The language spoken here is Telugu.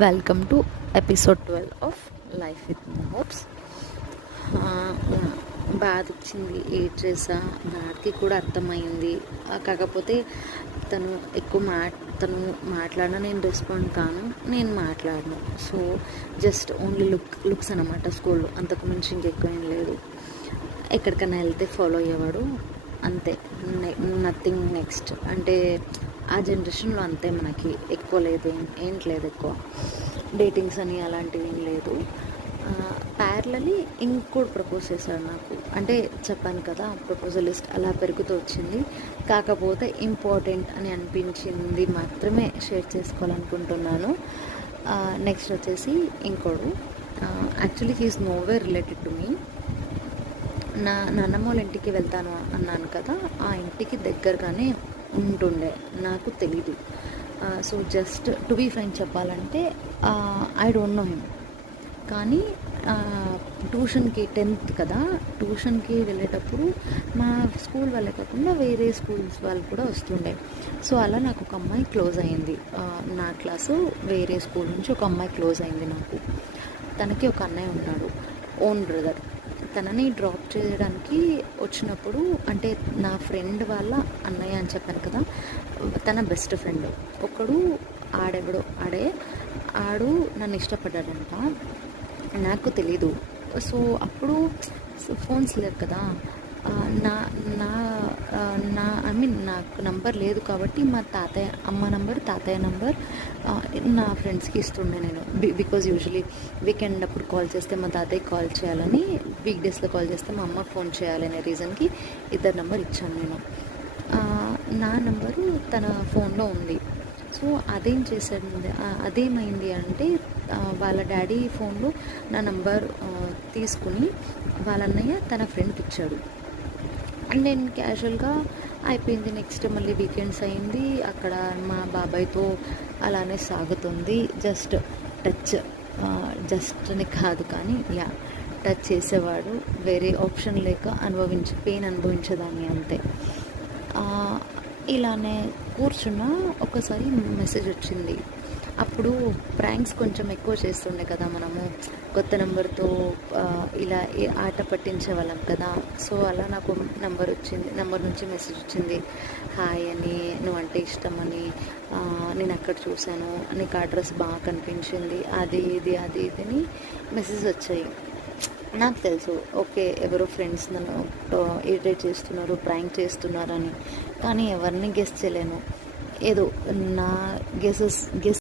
Welcome to episode 12 of life with hopes. బాధ వచ్చింది, ఏడ్ చేసా. బాధకి కూడా అర్థమైంది. కాకపోతే తను తను మాట్లాడినా నేను రెస్పాండ్ కాను, నేను మాట్లాడను. సో జస్ట్ ఓన్లీ లుక్స్ అనమాట స్కూల్లో, అంతకు మించి ఇంకెక్కువ ఏం లేదు. ఎక్కడికైనా వెళ్తే ఫాలో అయ్యేవాడు, అంతే. Nothing next. అంటే ఆ జనరేషన్లో అంతే, మనకి ఎక్కువ లేదు, ఏంటి లేదు ఎక్కువ డేటింగ్స్ అని అలాంటివి ఏం లేదు. ప్యారలీ ఇంకోటి ప్రపోజ్ చేశాడు నాకు. అంటే చెప్పాను కదా, ప్రపోజల్ లిస్ట్ అలా పెరుగుతూ వచ్చింది. కాకపోతే ఇంపార్టెంట్ అని అనిపించింది మాత్రమే షేర్ చేసుకోవాలనుకుంటున్నాను. నెక్స్ట్ వచ్చేసి ఇంకోడు. Actually he's నోవే related to me. నా నాన్నమ్మ వాళ్ళ ఇంటికి వెళ్తాను అన్నాను కదా, ఆ ఇంటికి దగ్గరగానే ఉంటుండే, నాకు తెలీదు. So just to be friend చెప్పాలంటే ఐ డోంట్ నో హిమ్. కానీ ట్యూషన్కి 10th కదా, ట్యూషన్కి వెళ్ళేటప్పుడు మా స్కూల్ వాళ్ళే కాకుండా వేరే స్కూల్స్ వాళ్ళు కూడా వస్తుండే. సో అలా నాకు ఒక అమ్మాయి క్లోజ్ అయింది. నా క్లాసు వేరే స్కూల్ నుంచి ఒక అమ్మాయి క్లోజ్ అయింది నాకు. తనకి ఒక అన్నయ్య ఉంటాడు, ఓన్ బ్రదర్. తనని డ్రాప్ చేయడానికి వచ్చినప్పుడు, అంటే నా ఫ్రెండ్ వాళ్ళ అన్నయ్య అని చెప్పాను కదా, తన బెస్ట్ ఫ్రెండ్ ఒకడు, ఆడు నన్ను ఇష్టపడ్డాడంట, నాకు తెలీదు. సో అప్పుడు ఫోన్స్ లేవు కదా, నా నా నా ఐ మీన్ నాకు నంబర్ లేదు కాబట్టి మా తాతయ్య, అమ్మ నంబర్, తాతయ్య నంబర్ నా ఫ్రెండ్స్కి ఇస్తుండే నేను. బికాజ్ యూజువలీ వీకెండ్ అప్పుడు కాల్ చేస్తే మా తాతయ్యకి కాల్ చేయాలని, వీక్ డేస్లో కాల్ చేస్తే మా అమ్మకి ఫోన్ చేయాలనే రీజన్కి ఇద్దరు నెంబర్ ఇచ్చాను నేను. నా నెంబరు తన ఫోన్లో ఉంది. సో అదేమైంది అంటే, వాళ్ళ డాడీ ఫోన్లో నా నంబర్ తీసుకుని వాళ్ళ అన్నయ్య తన ఫ్రెండ్కి ఇచ్చాడు. అండ్ నేను క్యాజువల్గా అయిపోయింది. నెక్స్ట్ మళ్ళీ వీకెండ్స్ అయింది, అక్కడ మా బాబాయ్తో అలానే సాగుతుంది. జస్ట్ టచ్, జస్ట్ అని కాదు కానీ టచ్ చేసేవాడు. వేరే ఆప్షన్ లేక పెయిన్ అనుభవించేదాన్ని అంతే. ఇలానే కూర్చున్నా, ఒకసారి మెసేజ్ వచ్చింది. అప్పుడు ప్రాంక్స్ కొంచెం ఎక్కువ చేస్తుండే కదా మనము, కొత్త నెంబర్తో ఇలా ఆట పట్టించే వాళ్ళం కదా. సో అలా నాకు నెంబర్ నుంచి మెసేజ్ వచ్చింది. హాయ్ అని, నువ్వంటే ఇష్టం అని, నేను అక్కడ చూశాను, నీకు అడ్రస్ బాగా కనిపించింది, అది ఇది అని మెసేజ్ వచ్చాయి. నాకు తెలుసు, ఓకే ఎవరో ఫ్రెండ్స్ నన్ను ఇరిటేట్ చేస్తున్నారు, ప్రాంక్ చేస్తున్నారని. కానీ ఎవరిని గెస్ చేయలేను. ఏదో నా గెస్